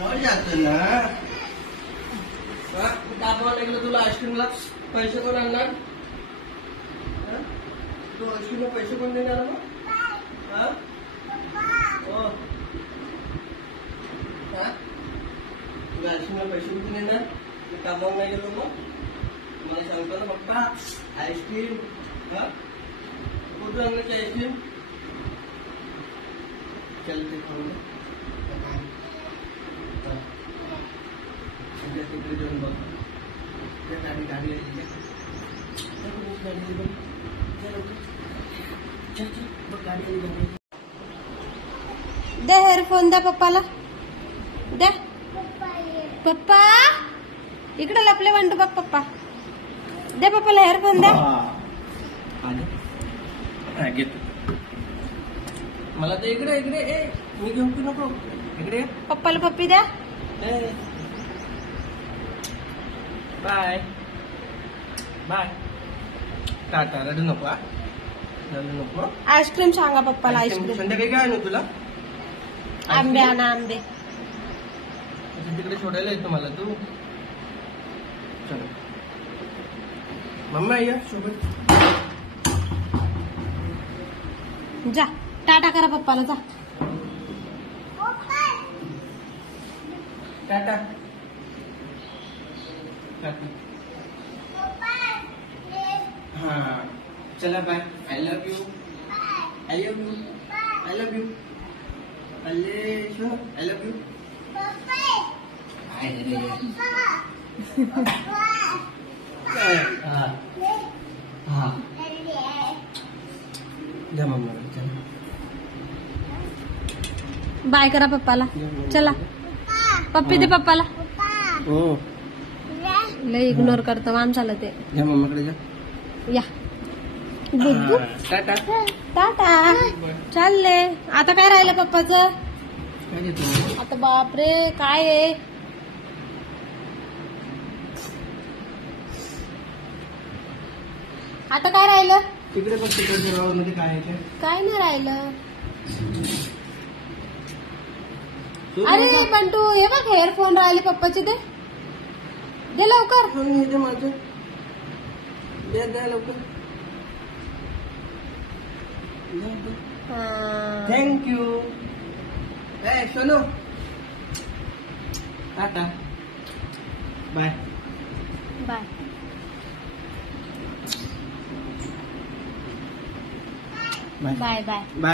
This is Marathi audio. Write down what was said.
जातं ना. कामाला लागलं तुला आईस्क्रीमला पैसे कोण आणणार? तू आईस्क्रीमला पैसे कोण देणार मग? तुला आईस्क्रीमला पैसे कुठून देणार? तू कामाला नाही गेलो मग मला सांगतो ना पप्पा आईस्क्रीम कुठून आणायची आईस्क्रीम? चल ते खाऊ तिकडे जाऊन बघ गाडी गाडी दे हेअरफोन द्या पप्पाला द्या. पप्पा इकडे लपले म्हणतो बघ पप्पा. दे पप्पाला हेअरफोन द्या. मला तर इकडे इकडे मी घेऊन की नको इकडे. पप्पाला पप्पी द्या. Bye bye. टाटा. रडू नको रडू नको. आईस्क्रीम सांगा पप्पाला. आईस्क्रीम संध्याकाळी काय आणू तुला? आंबे आणा आंबे. तिकडे सोडायला येतो मला तू. चलो मम्मा या सोबत. जा टाटा करा पप्पाला जा. टाटा. हा चला bye. I love you. I love you. I love you. अल्ले शो आय लव्ह यू. जा मम्मा. बाय करा पप्पाला. चला पप्पी दे पप्पाला. हो लय इग्नोर करतो माणसाला ते. जा मम्माकडे जा. या गुड्डू टाटा. टाटा. चालले आता काय राहिलं पप्पाचं? काय देतो? आता बापरे काय आहे? आता काय राहिलं? तिकडे बघ तिकडे मध्ये काय आहे ते. काय नाही राहिलं. अरे बंटू हे बघ हेअरफोन राहिले पप्पाचे. दे दे लवकर. दे माझं. द्या लवकर. थँक्यू. सोनू टाटा. Bye bye bye bye bye.